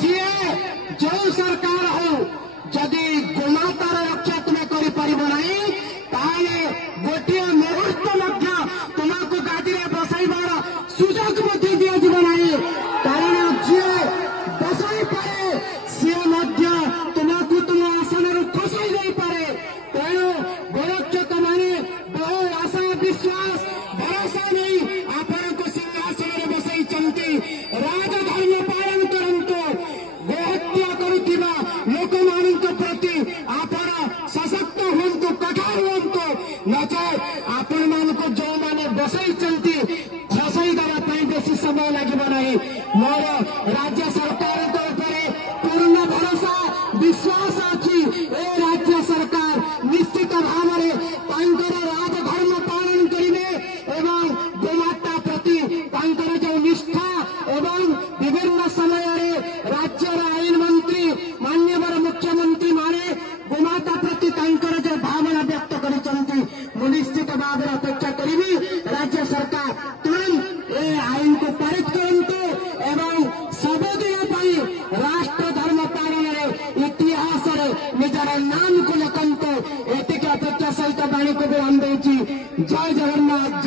जी जो सरकार हो जदि गोमातार रक्षा तुम्हें कर गोटे मुहूर्त तुमको गादी बसाइबार सुजोग दिज्व ना कारण जी बसाई पाए सी तुमको तुम आसन खसाई पारे तेणु गोरक्षक मैंने बहु आशा विश्वास भरोसा नहीं आपण को सिंहासन बसई राजधर्म पालन करंतु गोहत्या करुवा लोक मान प्रति आपण सशक्त हूँ कठोर हूँ नचे आपण मान जो मैंने बसई खसई देवाई बेसी समय लगे ना मोर राज्य सरकार पूर्ण भरोसा विश्वास अच्छी ए राज्य सरकार निश्चित भाव में राजधर्म पालन करेंगे एवं गोमाता प्रति जो निष्ठा एवं विभिन्न समय राज्य आईन मंत्री मान्यवर मुख्यमंत्री माने गोमाता प्रति जो भावना व्यक्त कर निश्चित भाव में अपेक्षा करी राज्य सरकार तुरंत ए आईन को पारित करंतु एवं सबुदिन राष्ट्र धर्म पालन इतिहास निजर नाम को लिखंतु एतिक अपेक्षा सहित बाणी को विराम देछि। जय जगन्नाथ।